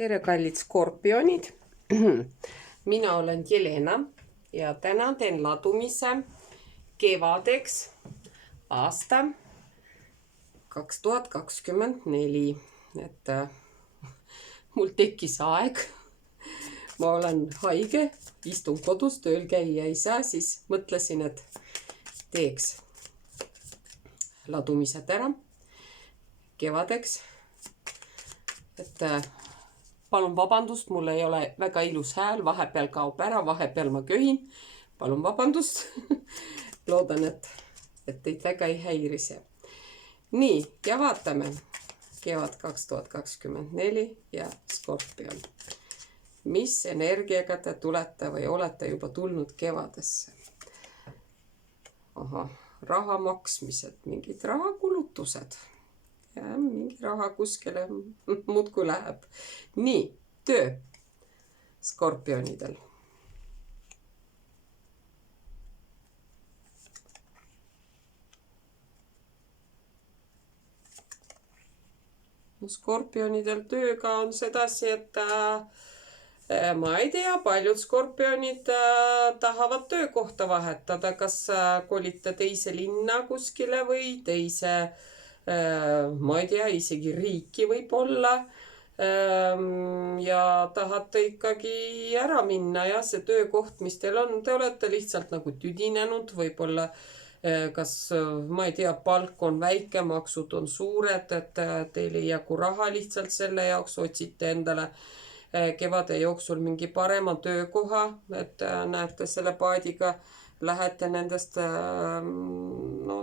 Tere, kallid skorpionid. Mina olen Jelena ja täna teen ladumise kevadeks aasta 2024. Mul tekkis aeg. Ma olen haige, istun kodus, tööl käia ei saa, siis mõtlesin, et teeks ladumised ära kevadeks. Palun vabandust, mul ei ole väga ilus hääl, vahepeal kaob ära, vahepeal ma köhin. Palun vabandust. Loodan, et teid väga ei häiri see. Nii, ja vaatame. Kevad 2024 ja Skorpion. Mis energiaga te tulete või olete juba tulnud kevadesse? Raha maksmised, mingid rahakulutused. Ja mingi raha kuskile muudkui läheb. Nii, töö skorpionidel. Skorpionidel tööga on sedasi, et ma ei tea, paljud skorpionid tahavad töökohta vahetada, kas kolite teise linna kuskile või teise, ma ei tea, isegi riiki võib-olla. Ja tahate ikkagi ära minna ja see töökoht, mis teil on, te olete lihtsalt nagu tüdinenud, võib-olla kas, ma ei tea, palk on väike, maksud on suured, et teil ei jagu raha lihtsalt selle jaoks, otsite endale kevade jooksul mingi parema töökoha, et näete selle paadiga, lähete nendest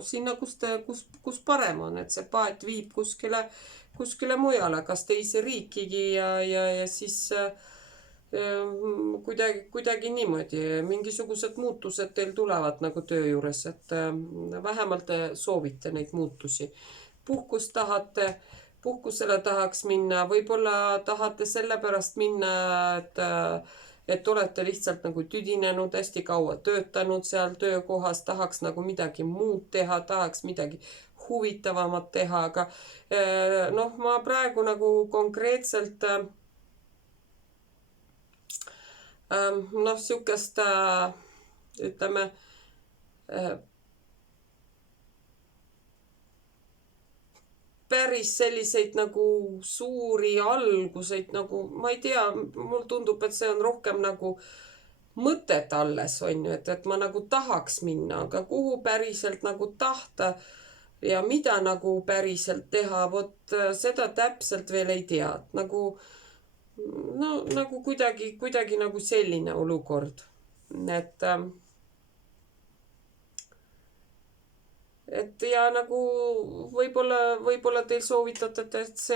sinna, kus parem on, et see paat viib kuskile mujale, kas teise riikigi ja siis kuidagi niimoodi, mingisugused muutused teil tulevad nagu töö juures, et vähemalt soovite neid muutusi. Puhkust tahate, puhkusele tahaks minna, võib-olla tahate sellepärast minna, et olete lihtsalt nagu tüdinenud, hästi kaua töötanud seal töökohas, tahaks nagu midagi muud teha, tahaks midagi huvitavamat teha, aga ma praegu nagu konkreetselt sihukest, ütleme, päris selliseid nagu suuri alguseid, nagu ma ei tea, mul tundub, et see on rohkem nagu mõtet alles, on ju, et ma nagu tahaks minna, aga kuhu päriselt nagu tahta ja mida nagu päriselt teha, vot seda täpselt veel ei tea, nagu kuidagi nagu selline olukord, et ja nagu võib-olla teil soovitate,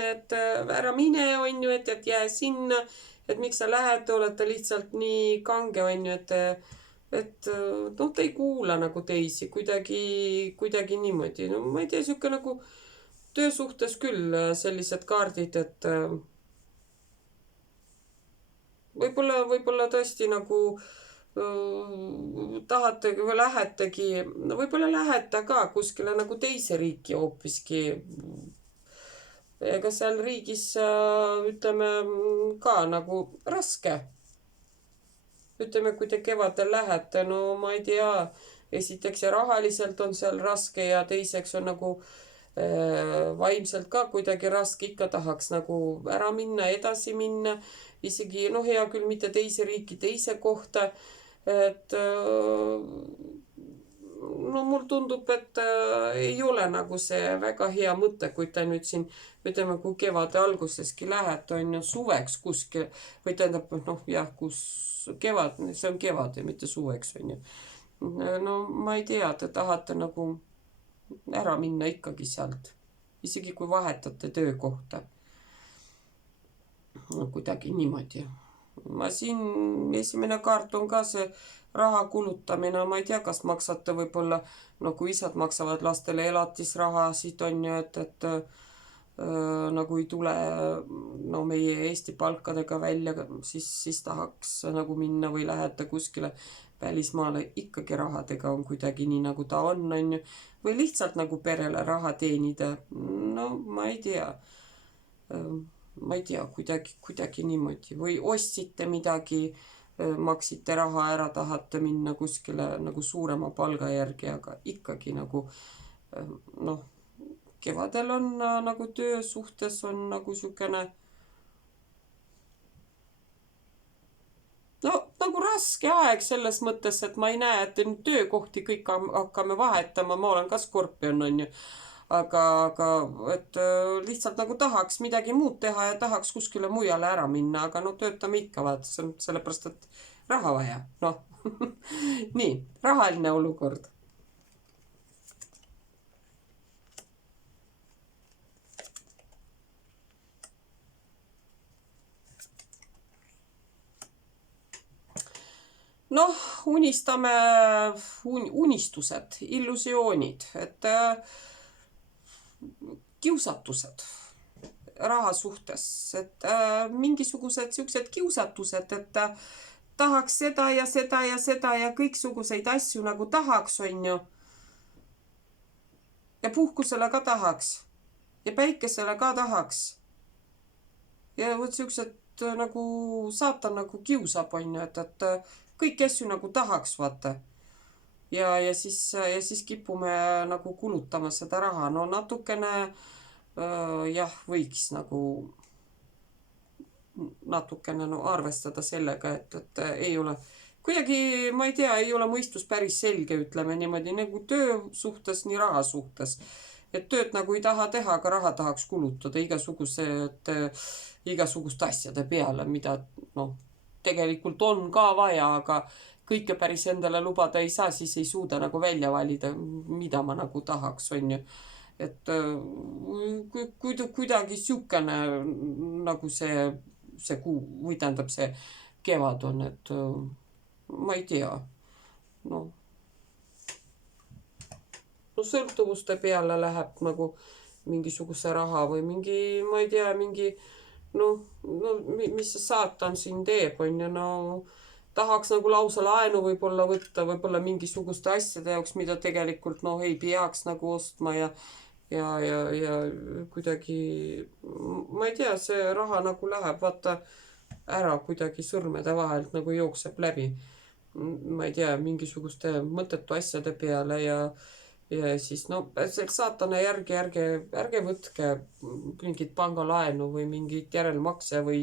et ära mine, on ju, et jää sinna, et miks sa lähed, olete lihtsalt nii kange, on ju, et te ei kuula nagu teisi, kuidagi niimoodi, ma ei tea, sihuke nagu töösuhtes küll sellised kaardid, et võib-olla tõesti nagu tahate või lähetegi, võib-olla lähete ka kuskile nagu teise riiki hoopiski. Ega seal riigis, ütleme, ka nagu raske. Ütleme, kui te kevadel lähete, no ma ei tea, esiteks ja rahaliselt on seal raske ja teiseks on nagu vaimselt ka kuidagi raske, ikka tahaks nagu ära minna, edasi minna, isegi, hea küll, mitte teise riiki, teise kohta, et mul tundub, et ei ole nagu see väga hea mõte, kui te nüüd siin, ütleme, kui kevade alguseski lähete, on ju, suveks kuskil, või tähendab, kus kevad, see on kevad ja mitte suveks, on ju. Ma ei tea, te tahate nagu ära minna ikkagi sealt, isegi kui vahetate töökohta. Kuidagi niimoodi. Ma siin esimene kaart on ka see raha kulutamine, ma ei tea, kas maksate võib-olla, kui isad maksavad lastele elatisrahasid, on ju, et nagu ei tule meie Eesti palkadega välja, siis tahaks nagu minna või lähete kuskile välismaale, ikkagi rahadega on kuidagi nii, nagu ta on ju, või lihtsalt nagu perele raha teenida, ma ei tea. ma ei tea, kuidagi niimoodi või ostsite midagi, maksite raha ära, tahate minna kuskile nagu suurema palga järgi, aga ikkagi nagu noh, kevadel on nagu töö suhtes on nagu niisugune no nagu raske aeg selles mõttes, et ma ei näe, et töökohti kõik hakkame vahetama, ma olen ka skorpion, on ju. aga et lihtsalt nagu tahaks midagi muud teha ja tahaks kuskile mujale ära minna, aga no töötame ikka, vaata, sellepärast, et raha vaja, noh. nii, rahaline olukord. noh, unistame unistused, illusioonid, et kiusatused raha suhtes, et mingisugused siuksed kiusatused, et tahaks seda ja seda ja seda ja kõiksuguseid asju nagu tahaks, on ju. ja puhkusele ka tahaks ja päikesele ka tahaks. ja vot siuksed nagu saatan nagu kiusab, on ju, et kõiki asju nagu tahaks, vaata. ja siis kipume nagu kulutama seda raha, no natukene jah, võiks nagu natukene no, arvestada sellega, et ei ole kuidagi, ma ei tea, ei ole mõistus päris selge, ütleme niimoodi, nagu töö suhtes, nii raha suhtes. et tööd nagu ei taha teha, aga raha tahaks kulutada igasuguste asjade peale, mida noh, tegelikult on ka vaja, aga kõike päris endale lubada ei saa, siis ei suuda nagu välja valida, mida ma nagu tahaks, on ju. et kuidagi siukene nagu see kuu või tähendab see kevad on, et ma ei tea, no sõltuvuste peale läheb nagu mingisuguse raha või mingi, ma ei tea, mingi no mis see saatan siin teeb, on ju, no tahaks nagu lausa laenu võib-olla võtta, võib-olla mingisuguste asjade jaoks, mida tegelikult noh, ei peaks nagu ostma ja kuidagi, ma ei tea, see raha nagu läheb, vaata, ära kuidagi sõrmede vahelt nagu jookseb läbi. ma ei tea, mingisuguste mõttetu asjade peale ja siis no saatana järgi ärge võtke mingit pangalaenu või mingit järelmakse või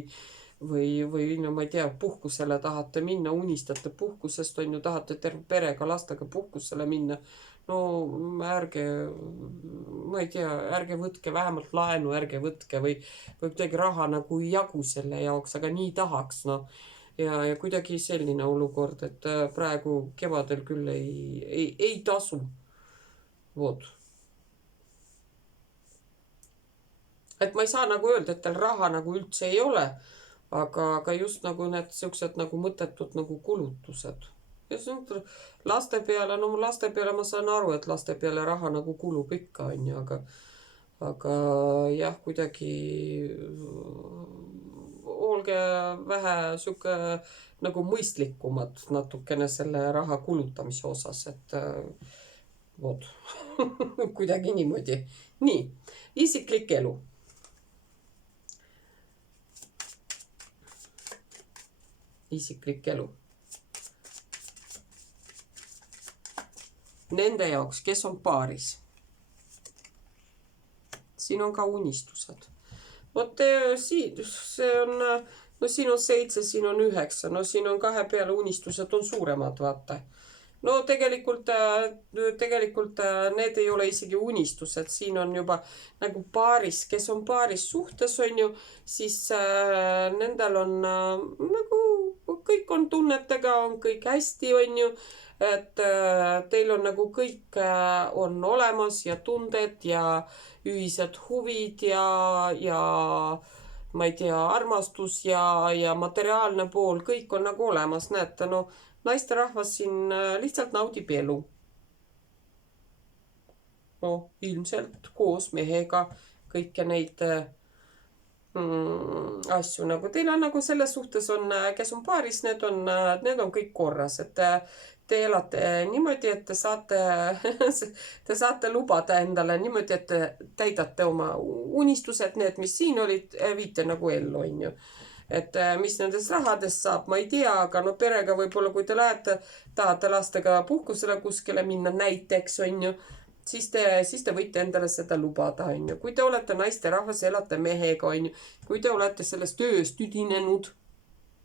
no ma ei tea, puhkusele tahate minna, unistate puhkusest, on ju, tahate terve perega lastega puhkusele minna. no ärge, ma ei tea, ärge võtke vähemalt laenu, ärge võtke või kuidagi raha nagu ei jagu selle jaoks, aga nii tahaks, noh. ja kuidagi selline olukord, et praegu kevadel küll ei tasu. Vot. et ma ei saa nagu öelda, et teil raha nagu üldse ei ole, aga just nagu need siuksed nagu mõttetud nagu kulutused. ja see on laste peale, no laste peale ma saan aru, et laste peale raha nagu kulub ikka, on ju, aga jah, kuidagi olge vähe sihuke nagu mõistlikumad natukene selle raha kulutamise osas, et vot kuidagi niimoodi. nii, isiklik elu. isiklik elu. Nende jaoks, kes on paaris. siin on ka unistused. vot siin, see on, no siin on 7, siin on 9, no siin on 2 peale unistused on suuremad, vaata. no tegelikult need ei ole isegi unistused, siin on juba nagu paaris, kes on paaris suhtes, on ju, siis nendel on nagu kõik on tunnetega, on kõik hästi, on ju, et teil on nagu kõik on olemas ja tunded ja ühised huvid ja ma ei tea, armastus ja materiaalne pool, kõik on nagu olemas, näete, no naisterahvas siin lihtsalt naudib elu. no ilmselt koos mehega kõike neid asju nagu teil on nagu selles suhtes on, kes on paaris, need on kõik korras, et te elate niimoodi, et te saate lubada endale niimoodi, et te täidate oma unistused, need, mis siin olid, viite nagu ellu, on ju. Et mis nendest rahadest saab, ma ei tea, aga no perega võib-olla, kui te tahate lastega puhkusele kuskile minna näiteks, on ju, siis te võite endale seda lubada, on ju. Kui te olete naisterahvas, elate mehega, on ju, kui te olete sellest tööst tüdinenud,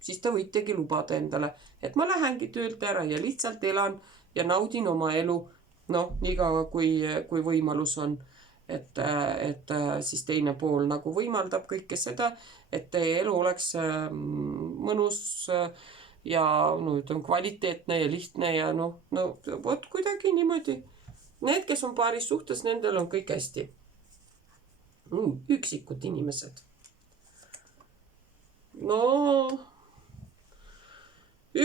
siis te võitegi lubada endale, et ma lähengi töölt ära ja lihtsalt elan ja naudin oma elu, noh, nii kaua kui võimalus on. Et siis teine pool nagu võimaldab kõike seda, et teie elu oleks mõnus ja no, kvaliteetne ja lihtne ja no vot kuidagi niimoodi. Need, kes on paaris suhtes, nendel on kõik hästi. Üksikud inimesed.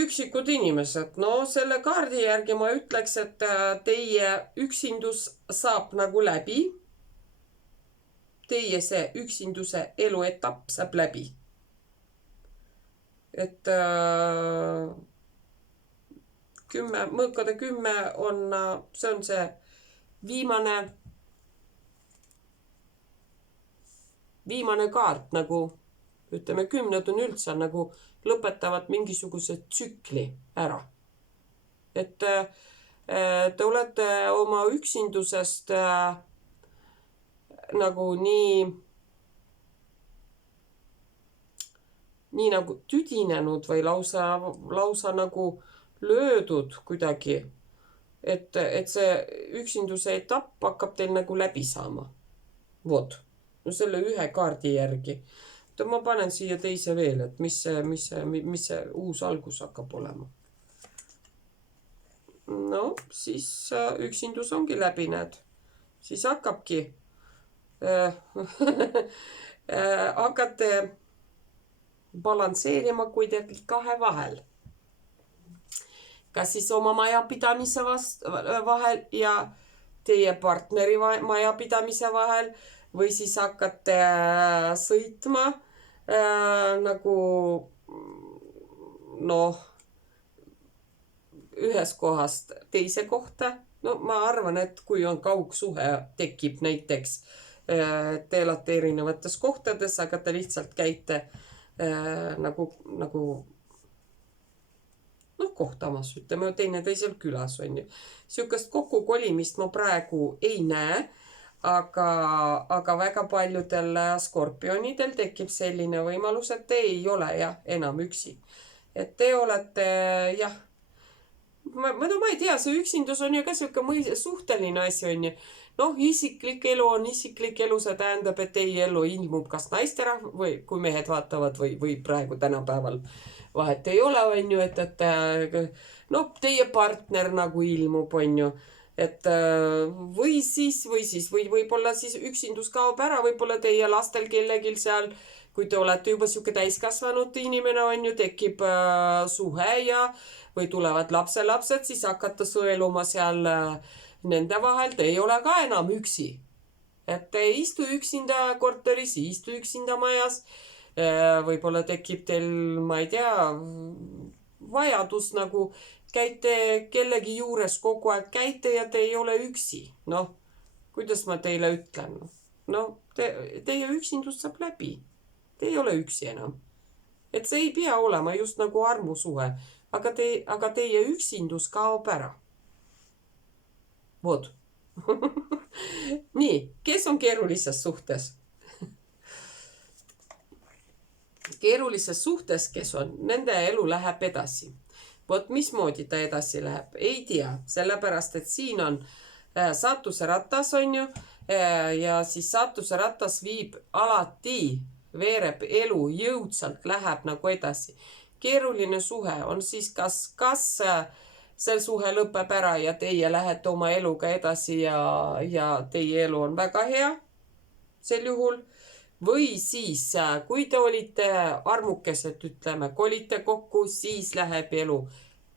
Üksikud inimesed. No selle kaardi järgi ma ütleks, et teie üksindus saab nagu läbi. Teie see üksinduse eluetapp saab läbi. Et mõõkade 10 on, see on see viimane kaart nagu, ütleme 10 on üldse nagu lõpetavad mingisuguse tsükli ära. Et te olete oma üksindusest nagu nii nagu tüdinenud või lausa nagu löödud kuidagi, et see üksinduse etapp hakkab teil nagu läbi saama. Vot, no selle ühe kaardi järgi. Ma panen siia teise veel, et mis see uus algus hakkab olema. No, siis üksindus ongi läbi, näed. Siis hakkabki. Hakkate balansseerima kuidagi kahe vahel. Kas siis oma majapidamise vahel ja teie partneri majapidamise vahel või siis hakkate sõitma nagu ühest kohast teise kohta. No ma arvan, et kui on kaugsuhe tekib näiteks, te elate erinevates kohtades, aga te lihtsalt käite nagu kohtamas, ütleme teineteisel külas, on ju. Siukest kokkukolimist ma praegu ei näe, aga väga paljudel skorpionidel tekib selline võimalus, et te ei ole enam üksi. Et te olete, ma ei tea, see üksindus on ju ka siuke suhteline asi, on ju. Noh, isiklik elu on isiklik elu, see tähendab, et teie ellu ilmub kas naisterahv või kui mehed vaatavad või praegu tänapäeval vahet ei ole, on ju, et teie partner nagu ilmub, on ju. Et või võib-olla siis üksindus kaob ära, võib-olla teie lastel kellegil seal, kui te olete juba siuke täiskasvanud inimene, on ju, tekib suhe või tulevad lapselapsed, siis hakata sõeluma seal nende vahel, te ei ole ka enam üksi. Et te ei istu üksinda korteris, ei istu üksinda majas. Võib-olla tekib teil, ma ei tea, vajadus nagu käite kellegi juures kogu aeg käite ja te ei ole üksi. Noh, kuidas ma teile ütlen? No, teie üksindus saab läbi. Te ei ole üksi enam. Et see ei pea olema just nagu armusuhe, aga teie üksindus kaob ära. Vot. Nii, kes on keerulises suhtes? Keerulises suhtes, kes on, nende elu läheb edasi. Vot mismoodi ta edasi läheb, ei tea, sellepärast, et siin on saatuse ratas, on ju, ja siis saatuse ratas viib alati, veereb elu jõudsalt, läheb nagu edasi. Keeruline suhe on siis kas see suhe lõpeb ära ja teie lähete oma eluga edasi ja teie elu on väga hea sel juhul. Või siis, kui te olite armukesed, ütleme, kolite kokku, siis läheb elu.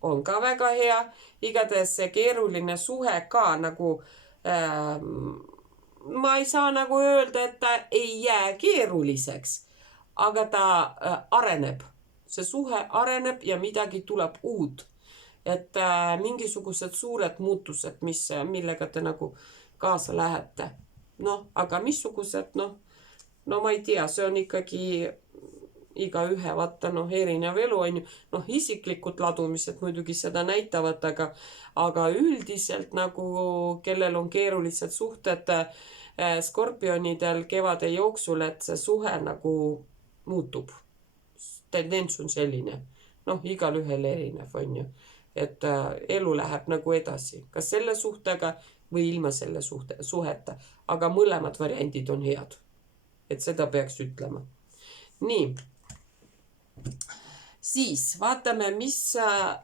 On ka väga hea. Igatahes see keeruline suhe ka nagu, ma ei saa nagu öelda, et ta ei jää keeruliseks, aga ta areneb. See suhe areneb ja midagi tuleb uut. et mingisugused suured muutused, millega te nagu kaasa lähete. Noh, aga missugused, no ma ei tea, see on ikkagi igaühe vaata erinev elu on ju, isiklikud ladumised muidugi seda näitavad, aga üldiselt nagu kellel on keerulised suhted skorpionidel kevade jooksul, et see suhe nagu muutub. Tendents on selline, igalühel erinev on ju, et elu läheb nagu edasi, kas selle suhtega või ilma selle suheta, aga mõlemad variandid on head, et seda peaks ütlema. Nii. Siis vaatame, mis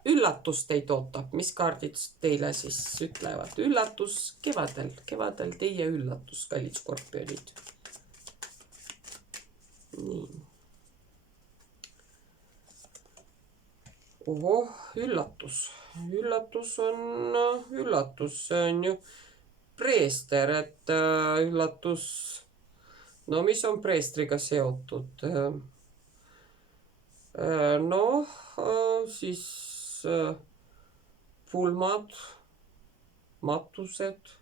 üllatus teid ootab, mis kaardid teile siis ütlevad. Üllatus kevadel teie üllatus, kallid skorpionid. Nii. Ohoh, üllatus. Üllatus on ju preester, et üllatus, mis on preestriga seotud? Siis pulmad, matused,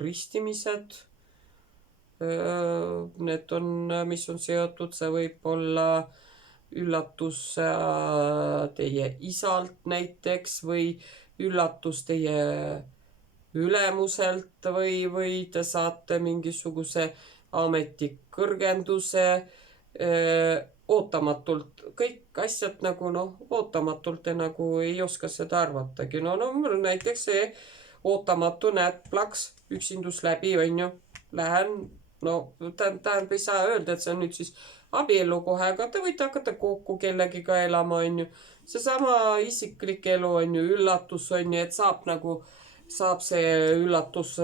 ristimised, need on, mis on seotud, see võib olla üllatus teie isalt näiteks või üllatus teie ülemuselt või te saate mingisuguse ametikõrgenduse ootamatult, kõik asjad nagu ootamatult te nagu ei oska seda arvatagi. Näiteks see ootamatu, näed, plaks, üksindus läbi, on ju, lähen, tähendab ei saa öelda, et see on nüüd siis abielu kohe, aga te võite hakata kokku kellegiga elama, on ju. Seesama isiklik elu on ju, üllatus on ju, et saab see üllatus,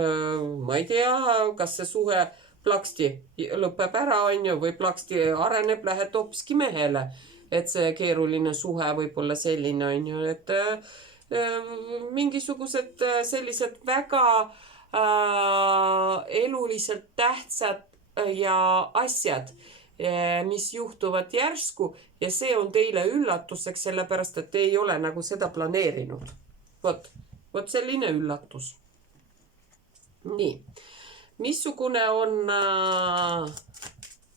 ma ei tea, kas see suhe plaksti lõpeb ära, on ju, või plaksti areneb, lähed hoopiski mehele. Et see keeruline suhe võib olla selline, on ju, et mingisugused sellised väga eluliselt tähtsad ja asjad, mis juhtuvad järsku ja see on teile üllatuseks, sellepärast, et te ei ole nagu seda planeerinud. Vot selline üllatus. Nii. Missugune on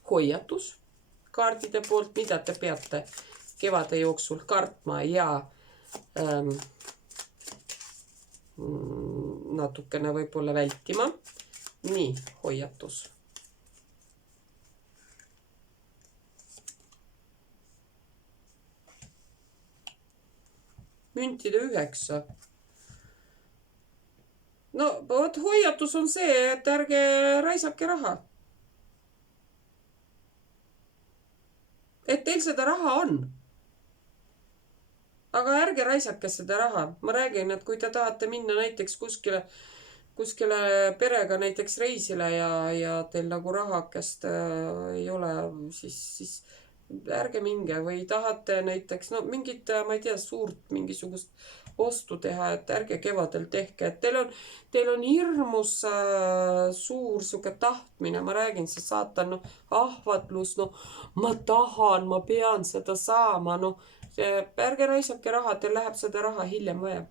hoiatus kaardide poolt, mida te peate kevade jooksul kartma ja natukene võib-olla vältima. Nii, hoiatus. Müntide 9. Vot hoiatus on see, et ärge raisake raha. Et teil seda raha on. Aga ärge raisake seda raha. Ma räägin, et kui te tahate minna näiteks kuskile perega näiteks reisile ja teil nagu rahakest ei ole, siis ärge minge või tahate näiteks mingit, ma ei tea, suurt mingisugust ostu teha, et ärge kevadel tehke, et teil on hirmus suur siuke tahtmine, ma räägin, see saatan, ahvatlus, ma tahan, ma pean seda saama, ärge raisake raha, teil läheb seda raha hiljem vaja.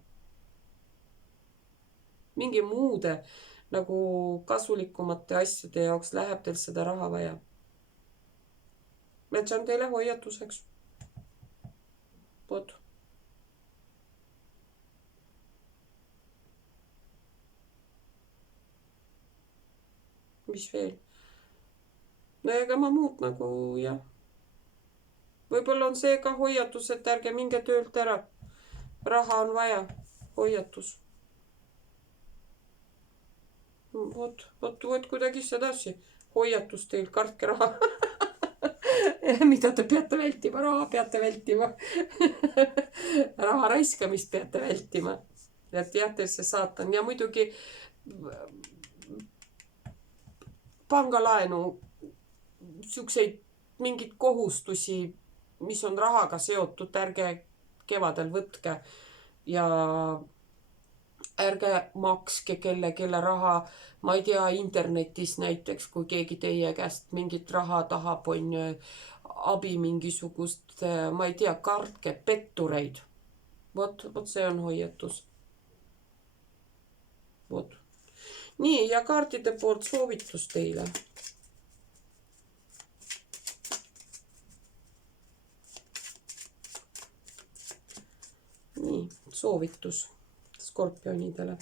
Mingi muude nagu kasulikumate asjade jaoks läheb teil seda raha vaja. Et see on teile hoiatuseks. Vot. Mis veel? Ega ma muud nagu, jah. Võib-olla on see ka hoiatus, et ärge minge töölt ära. Raha on vaja. Hoiatus. Vot kuidagi sedasi. Hoiatus teil, kartke raha. Mida te peate vältima? Raha peate vältima. Raha raiskamist peate vältima. Et jah, teil see saatan. Ja muidugi pangalaenu, siukseid mingid kohustusi, mis on rahaga seotud, ärge kevadel võtke ja ärge makske kelle raha, ma ei tea, internetis näiteks, kui keegi teie käest mingit raha tahab, on abi mingisugust, ma ei tea, kartke pettureid. Vot see on hoiatus. Vot. Nii, ja kaartide poolt soovitus teile. Nii, soovitus skorpionidele.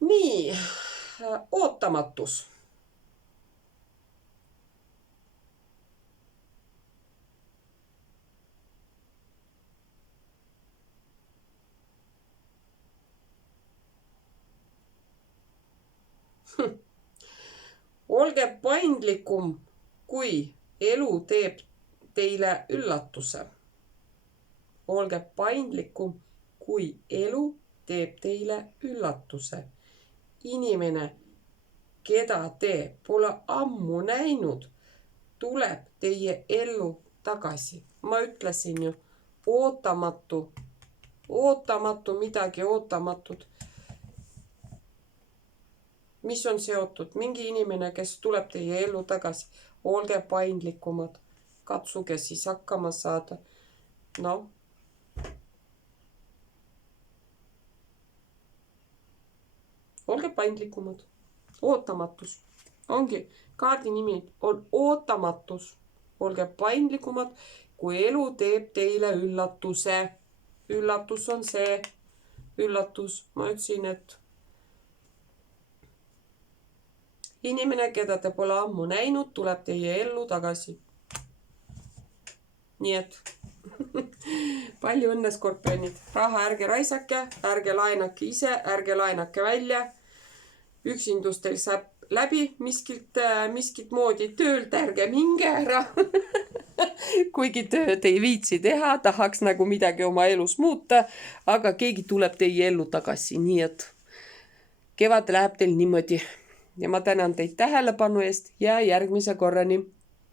Nii, ootamatus. Olge paindlikum, kui elu teeb teile üllatuse. Olge paindlikum, kui elu teeb teile üllatuse. Inimene, keda te pole ammu näinud, tuleb teie ellu tagasi. Ma ütlesin ju, ootamatu, midagi ootamatut. Mis on seotud? Mingi inimene, kes tuleb teie ellu tagasi. Olge paindlikumad. Katsuge siis hakkama saada. No. Olge paindlikumad. Ootamatus. Ongi. Kaardi nimi on ootamatus. Olge paindlikumad, kui elu teeb teile üllatuse. Üllatus on see. Üllatus. Ma ütlesin, et inimene, keda te pole ammu näinud, tuleb teie ellu tagasi. Nii et palju õnne, skorpionid. Raha ärge raisake, ärge laenake ise, ärge laenake välja. Üksindus teil saab läbi miskit moodi töölt, ärge minge ära. Kuigi tööd ei viitsi teha, tahaks nagu midagi oma elus muuta, aga keegi tuleb teie ellu tagasi. Nii et kevad läheb teil niimoodi. Ja ma tänan teid tähelepanu eest ja järgmise korrani.